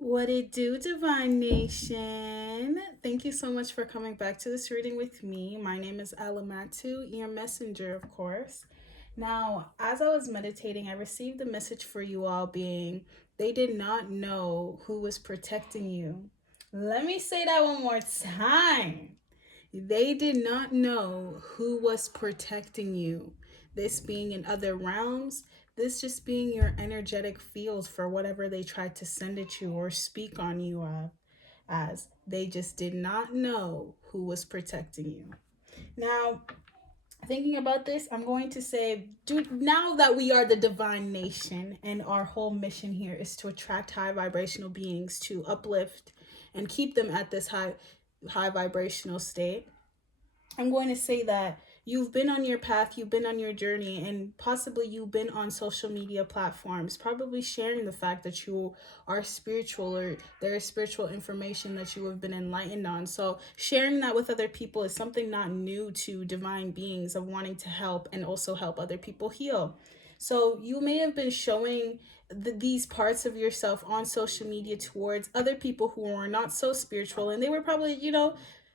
What it do, Divine Nation? Thank you so much for coming back to this reading with me. My name is Alimatu, your messenger, of course. Now, as I was meditating, I received a message for you all being they did not know who was protecting you. Let me say that one more time. They did not know who was protecting you. This being in other realms, this just being your energetic field for whatever they tried to send at you or speak on you as. They just did not know who was protecting you. Now, thinking about this, I'm going to say, dude, now that we are the divine nation and our whole mission here is to attract high vibrational beings to uplift and keep them at this high vibrational state, I'm going to say that you've been on your path, you've been on your journey, and possibly you've been on social media platforms, probably sharing the fact that you are spiritual or there is spiritual information that you have been enlightened on. So, sharing that with other people is something not new to divine beings of wanting to help and also help other people heal. So, you may have been showing these parts of yourself on social media towards other people who are not so spiritual, and they were probably,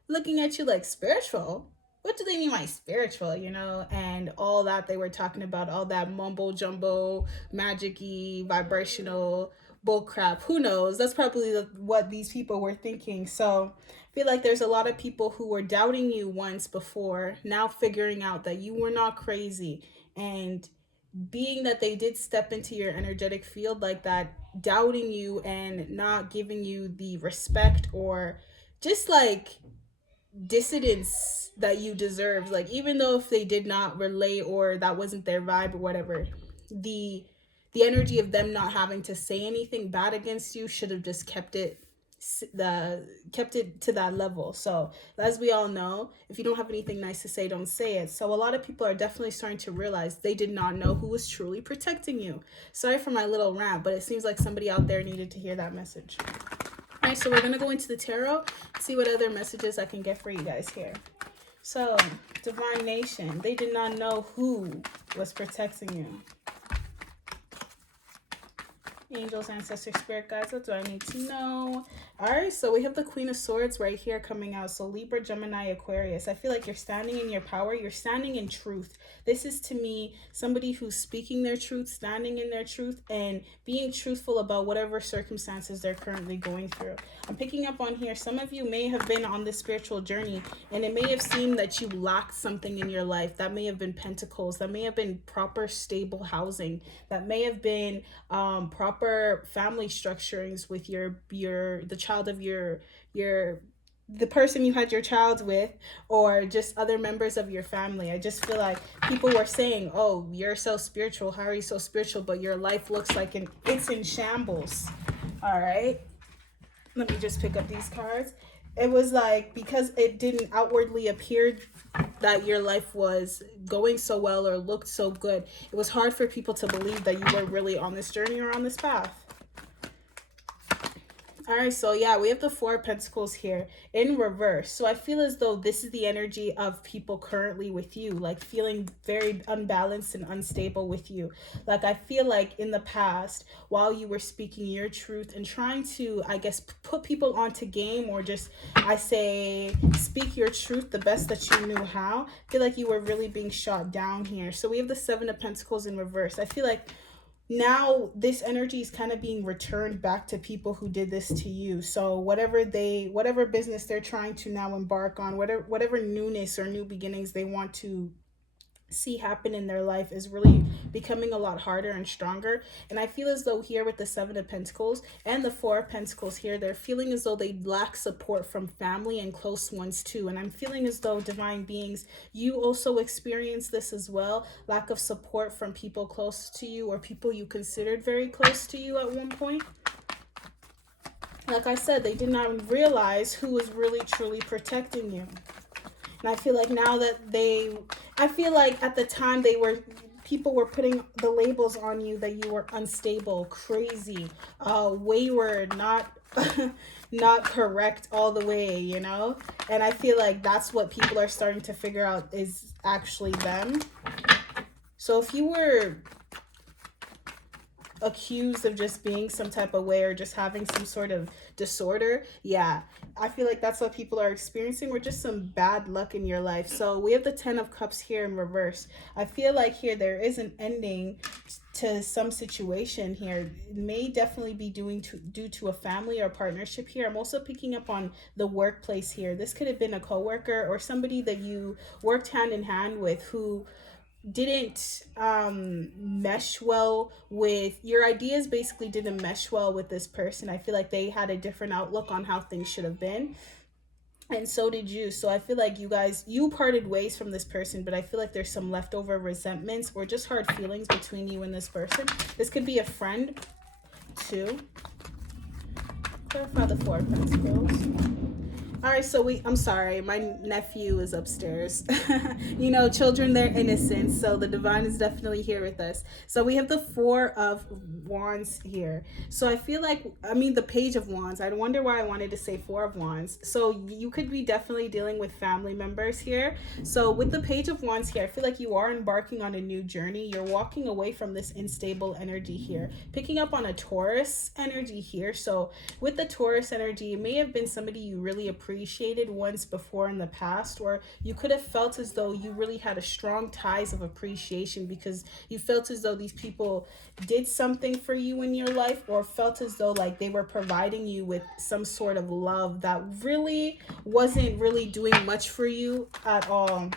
looking at you like spiritual. What do they mean by spiritual, and all that they were talking about, all that mumbo jumbo, magic-y, vibrational bullcrap. Who knows? That's probably what these people were thinking. So I feel like there's a lot of people who were doubting you once before, now figuring out that you were not crazy. And being that they did step into your energetic field like that, doubting you and not giving you the respect or just like dissidence that you deserve, like even though if they did not relay or that wasn't their vibe or whatever, the the energy of them not having to say anything bad against you should have just kept it to that level. So as we all know, if you don't have anything nice to say, don't say it. So a lot of people are definitely starting to realize they did not know who was truly protecting you. Sorry for my little rant, but it seems like somebody out there needed to hear that message. All right, so we're gonna go into the tarot, see what other messages I can get for you guys here. So, Divine Nation, they did not know who was protecting you. Angels, ancestors, spirit guides, what do I need to know? All right, so we have the Queen of Swords right here coming out. So Libra, Gemini, Aquarius. I feel like you're standing in your power. You're standing in truth. This is to me somebody who's speaking their truth, standing in their truth, and being truthful about whatever circumstances they're currently going through. I'm picking up on here, some of you may have been on this spiritual journey, and it may have seemed that you lacked something in your life. That may have been pentacles. That may have been proper, stable housing. That may have been proper family structurings with the child of your the person you had your child with, or just other members of your family. I just feel like people were saying, oh, you're so spiritual, how are you so spiritual, but your life looks like it's in shambles. All right, let me just pick up these cards. It was like, because it didn't outwardly appear that your life was going so well or looked so good, it was hard for people to believe that you were really on this journey or on this path. All right, so yeah, we have the Four of Pentacles here in reverse. So I feel as though this is the energy of people currently with you, like feeling very unbalanced and unstable with you. Like I feel like in the past, while you were speaking your truth and trying to, I guess, put people onto game, or just, I say, speak your truth the best that you knew how, I feel like you were really being shot down here. So we have the Seven of Pentacles in reverse. I feel like now this energy is kind of being returned back to people who did this to you. So whatever business they're trying to now embark on, whatever newness or new beginnings they want to see happen in their life, is really becoming a lot harder and stronger. And I feel as though here with the Seven of Pentacles and the Four of Pentacles here, they're feeling as though they lack support from family and close ones too. And I'm feeling as though, divine beings, you also experience this as well. Lack of support from people close to you or people you considered very close to you at one point. Like I said, they did not realize who was really truly protecting you. And I feel like now that I feel like at the time people were putting the labels on you that you were unstable, crazy, wayward, not not correct all the way, And I feel like that's what people are starting to figure out is actually them. So if you were accused of just being some type of way or just having some sort of disorder. Yeah, I feel like that's what people are experiencing, or just some bad luck in your life. So we have the 10 of Cups here in reverse. I feel like here there is an ending to some situation here. It may definitely be due to a family or partnership here. I'm also picking up on the workplace here. This could have been a coworker or somebody that you worked hand in hand with who didn't mesh well with your ideas. Basically didn't mesh well with this person. I feel like they had a different outlook on how things should have been, and so did you. So I feel like you parted ways from this person, but I feel like there's some leftover resentments or just hard feelings between you and this person. This could be a friend too. Clarify the 4 of Pentacles. All right, so I'm sorry, my nephew is upstairs. You know, children, they're innocent, so the divine is definitely here with us. So we have the 4 of Wands here. So I feel like, the Page of Wands. I wonder why I wanted to say 4 of Wands. So you could be definitely dealing with family members here. So with the Page of Wands here, I feel like you are embarking on a new journey. You're walking away from this unstable energy here. Picking up on a Taurus energy here. So with the Taurus energy, it may have been somebody you really appreciated once before in the past, or you could have felt as though you really had a strong ties of appreciation because you felt as though these people did something for you in your life, or felt as though like they were providing you with some sort of love that really wasn't really doing much for you at all.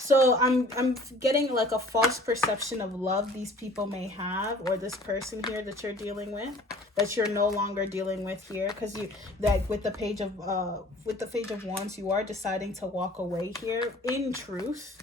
So I'm getting like a false perception of love these people may have, or this person here that you're dealing with, that you're no longer dealing with here, because you, like with the Page of Wands, you are deciding to walk away here in truth.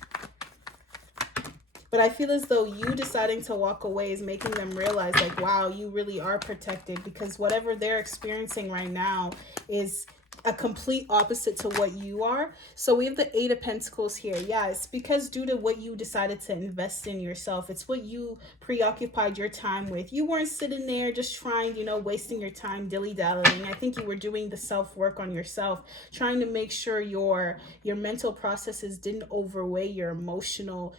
But I feel as though you deciding to walk away is making them realize like, wow, you really are protected, because whatever they're experiencing right now is a complete opposite to what you are. So we have the 8 of Pentacles here. Yeah, it's because due to what you decided to invest in yourself. It's what you preoccupied your time with. You weren't sitting there just trying, wasting your time dilly-dallying. I think you were doing the self-work on yourself, trying to make sure your mental processes didn't overweigh your emotional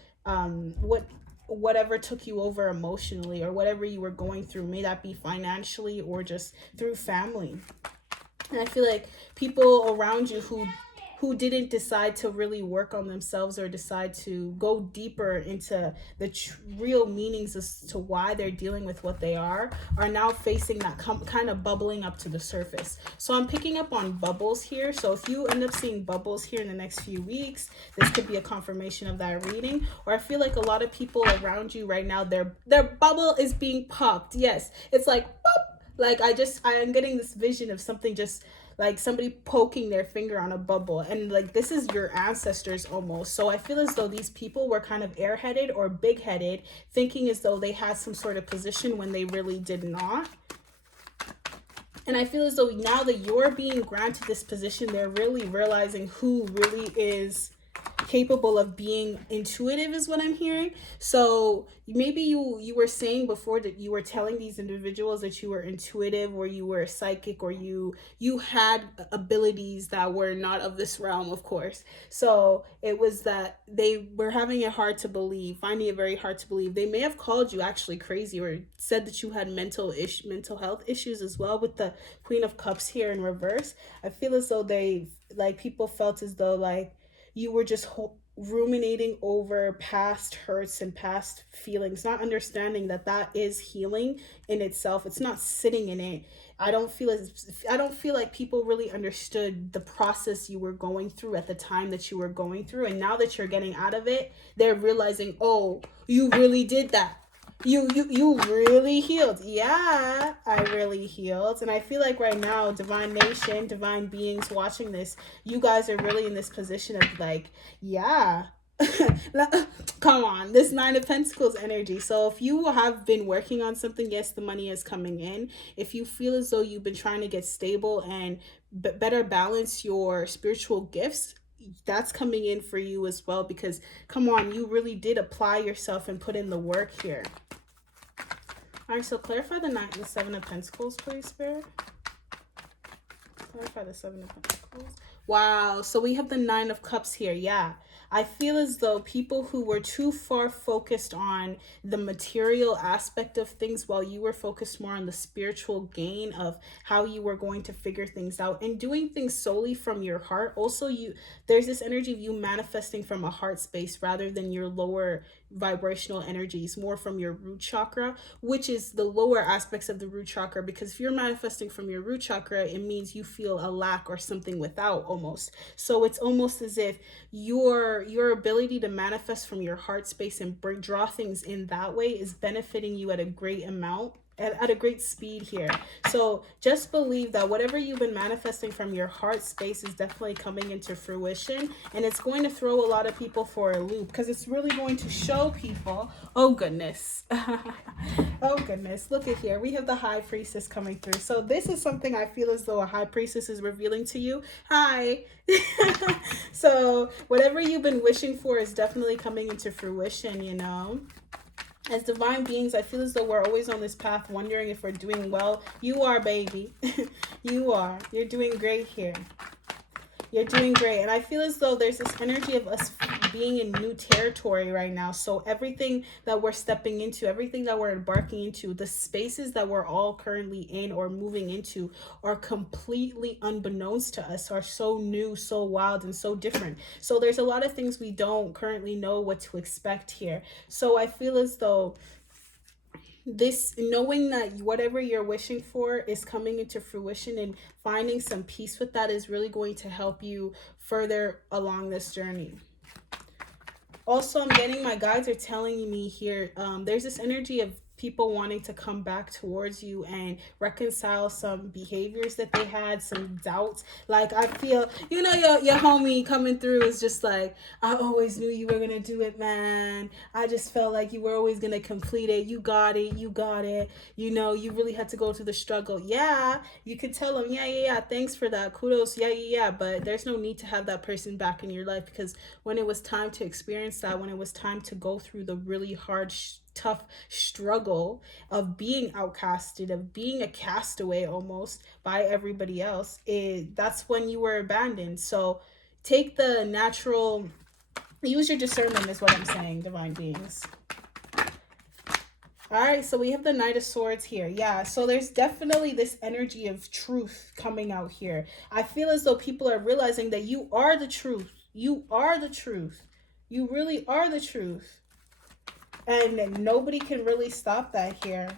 whatever took you over emotionally, or whatever you were going through, may that be financially or just through family. And I feel like people around you who didn't decide to really work on themselves or decide to go deeper into the real meanings as to why they're dealing with what they are now facing that kind of bubbling up to the surface. So I'm picking up on bubbles here. So if you end up seeing bubbles here in the next few weeks, this could be a confirmation of that reading. Or I feel like a lot of people around you right now, their bubble is being popped. Yes, it's like pop. Like I am getting this vision of something just like somebody poking their finger on a bubble, and like this is your ancestors almost. So I feel as though these people were kind of airheaded or big-headed, thinking as though they had some sort of position when they really did not. And I feel as though now that you're being granted this position, they're really realizing who really is capable of being intuitive, is what I'm hearing. So maybe you were saying before that you were telling these individuals that you were intuitive, or you were psychic, or you had abilities that were not of this realm, of course. So it was that they were finding it very hard to believe. They may have called you actually crazy, or said that you had mental health issues as well. With the Queen of Cups here in reverse, I feel as though people felt as though like you were just ruminating over past hurts and past feelings, not understanding that is healing in itself. It's not sitting in it. I don't feel like people really understood the process you were going through at the time that you were going through, and now that you're getting out of it, they're realizing, oh, you really did that. You really healed. Yeah, I really healed. And I feel like right now, divine nation, divine beings watching this, you guys are really in this position of like, yeah, come on, this 9 of Pentacles energy. So if you have been working on something, yes, the money is coming in. If you feel as though you've been trying to get stable and better balance your spiritual gifts, that's coming in for you as well, because come on, you really did apply yourself and put in the work here. All right, so clarify the 7 of Pentacles, please, Spirit. Clarify the 7 of Pentacles. Wow. So we have the Nine of Cups here. Yeah. I feel as though people who were too far focused on the material aspect of things while you were focused more on the spiritual gain of how you were going to figure things out and doing things solely from your heart. Also, there's this energy of you manifesting from a heart space rather than your lower vibrational energies, more from your root chakra, which is the lower aspects of the root chakra. Because if you're manifesting from your root chakra, it means you feel a lack or something without, almost. So it's almost as if your ability to manifest from your heart space and draw things in that way is benefiting you at a great amount, at a great speed here. So just believe that whatever you've been manifesting from your heart space is definitely coming into fruition, and it's going to throw a lot of people for a loop because it's really going to show people, oh goodness. Oh goodness, look at here. We have the High Priestess coming through. So this is something I feel as though a High Priestess is revealing to you. Hi. So whatever you've been wishing for is definitely coming into fruition, you know. As divine beings, I feel as though we're always on this path wondering if we're doing well. You are, baby. You are. You're doing great here. You're doing great. And I feel as though there's this energy of us being in new territory right now. So everything that we're stepping into, everything that we're embarking into, the spaces that we're all currently in or moving into are completely unbeknownst to us, are so new, so wild, and so different. So there's a lot of things we don't currently know what to expect here. So I feel as though this, knowing that whatever you're wishing for is coming into fruition and finding some peace with that, is really going to help you further along this journey. Also, I'm getting, my guides are telling me here, there's this energy of people wanting to come back towards you and reconcile some behaviors that they had, some doubts. Like, I feel, you know, your homie coming through is just like, I always knew you were gonna do it, man. I just felt like you were always gonna complete it. You got it. You got it. You know, you really had to go through the struggle. Yeah, you could tell them, yeah, thanks for that. Kudos. Yeah. But there's no need to have that person back in your life, because when it was time to experience that, when it was time to go through the really hard, tough struggle of being outcasted, of being a castaway almost by everybody else, that's when you were abandoned. So take the natural, use your discernment is what I'm saying, divine beings. All right, so we have the Knight of Swords here. Yeah, so there's definitely this energy of truth coming out here. I feel as though people are realizing that you are the truth. You are the truth. You really are the truth. And nobody can really stop that here.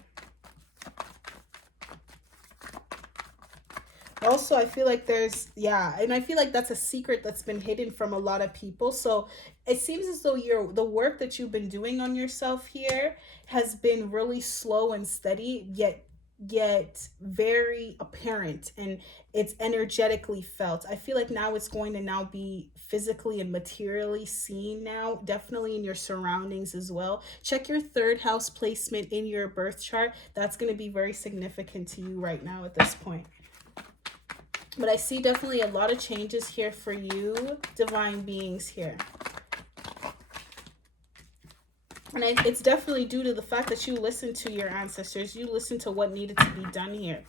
Also, I feel like there's, and I feel like that's a secret that's been hidden from a lot of people. So it seems as though the work that you've been doing on yourself here has been really slow and steady, yet very apparent, and it's energetically felt. I feel like now it's going to now be physically and materially seen now, definitely in your surroundings as well. Check your third house placement in your birth chart. That's going to be very significant to you right now at this point. But I see definitely a lot of changes here for you, divine beings here. And it's definitely due to the fact that you listened to your ancestors. You listened to what needed to be done here.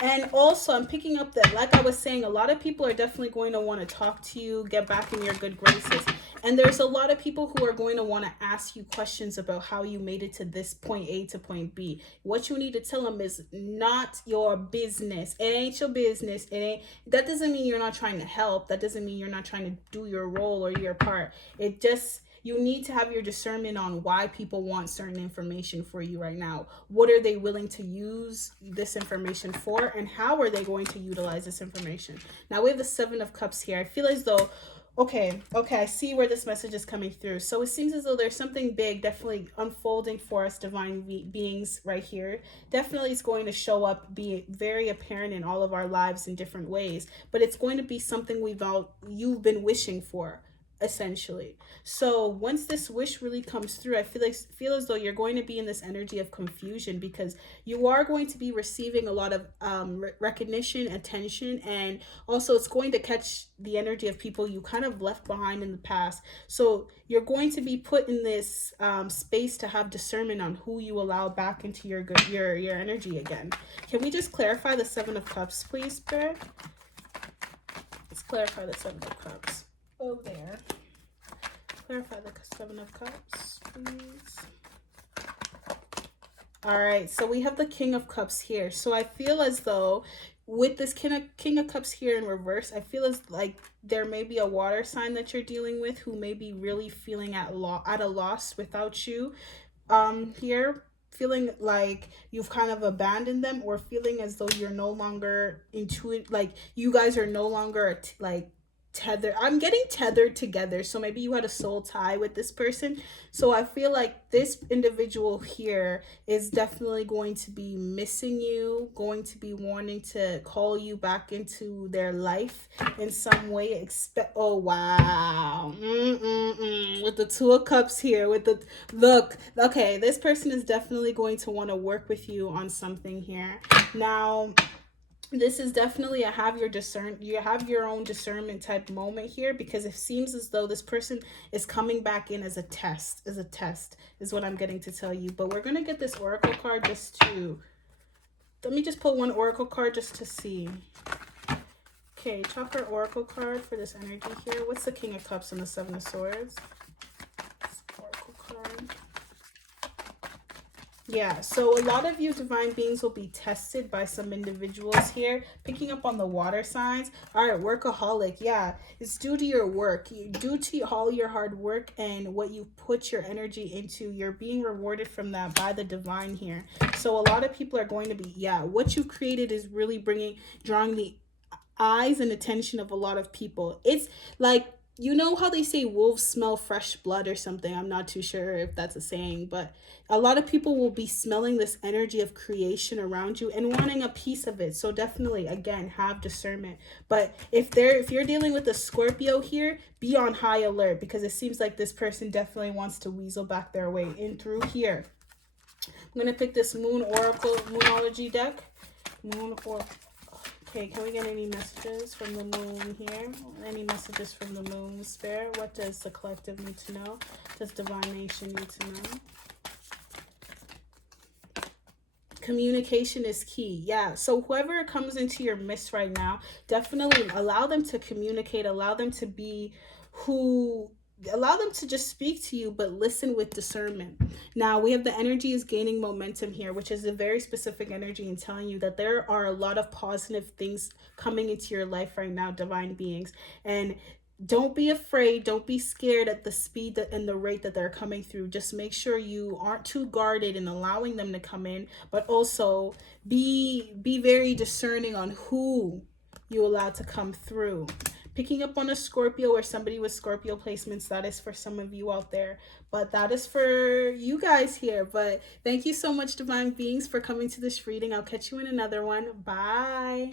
And also, I'm picking up that, like I was saying, a lot of people are definitely going to want to talk to you, get back in your good graces. And there's a lot of people who are going to want to ask you questions about how you made it to this point A to point B. What you need to tell them is not your business. It ain't your business. That doesn't mean you're not trying to help. That doesn't mean you're not trying to do your role or your part. It just, you need to have your discernment on why people want certain information for you right now. What are they willing to use this information for, and how are they going to utilize this information? Now we have the Seven of Cups here. I feel as though, okay, I see where this message is coming through. So it seems as though there's something big definitely unfolding for us divine beings right here. Definitely it's going to show up, be very apparent in all of our lives in different ways, but it's going to be something you've been wishing for, essentially. So once this wish really comes through, I feel as though you're going to be in this energy of confusion, because you are going to be receiving a lot of recognition, attention, and also it's going to catch the energy of people you kind of left behind in the past. So you're going to be put in this space to have discernment on who you allow back into your energy again. Can we just clarify the Seven of Cups, please, Spirit? Clarify the Seven of Cups. Oh, there. Clarify the Seven of Cups, please. All right, so we have the King of Cups here. So I feel as though with this King of Cups here in reverse, I feel as like there may be a water sign that you're dealing with who may be really feeling at a loss without you. Here, feeling like you've kind of abandoned them, or feeling as though you're no longer intuitive, like you guys are no longer like tethered. I'm getting tethered together, so maybe you had a soul tie with this person. So I feel like this individual here is definitely going to be missing you, going to be wanting to call you back into their life in some way. Oh wow. With the Two of Cups here, with the look, okay, this person is definitely going to want to work with you on something here. Now, this is definitely a you have your own discernment type moment here, because it seems as though this person is coming back in as a test is what I'm getting to tell you. But we're going to get this oracle card let me just pull one oracle card just to see. Okay, chakra oracle card for this energy here. What's the King of Cups and the Seven of Swords? Oracle card. Yeah, so a lot of you divine beings will be tested by some individuals here. Picking up on the water signs. All right, workaholic. Yeah, it's due to your work. Due to all your hard work and what you put your energy into, you're being rewarded from that by the divine here. So a lot of people are going to be, yeah, what you've created is really drawing the eyes and attention of a lot of people. It's like, you know how they say wolves smell fresh blood or something? I'm not too sure if that's a saying, but a lot of people will be smelling this energy of creation around you and wanting a piece of it. So definitely, again, have discernment. But if you're dealing with a Scorpio here, be on high alert, because it seems like this person definitely wants to weasel back their way in through here. I'm gonna pick this Moonology deck. Okay, can we get any messages from the moon here? Any messages from the moon, Spirit? What does the collective need to know? Does Divine Nation need to know? Communication is key. Yeah, so whoever comes into your midst right now, definitely allow them to communicate, allow them to just speak to you, but listen with discernment. Now we have the energy is gaining momentum here, which is a very specific energy and telling you that there are a lot of positive things coming into your life right now, divine beings. And don't be afraid, don't be scared at the speed and the rate that they're coming through. Just make sure you aren't too guarded in allowing them to come in, but also be very discerning on who you allow to come through. Picking up on a Scorpio or somebody with Scorpio placements, that is for some of you out there, but that is for you guys here. But thank you so much, divine beings, for coming to this reading. I'll catch you in another one. Bye.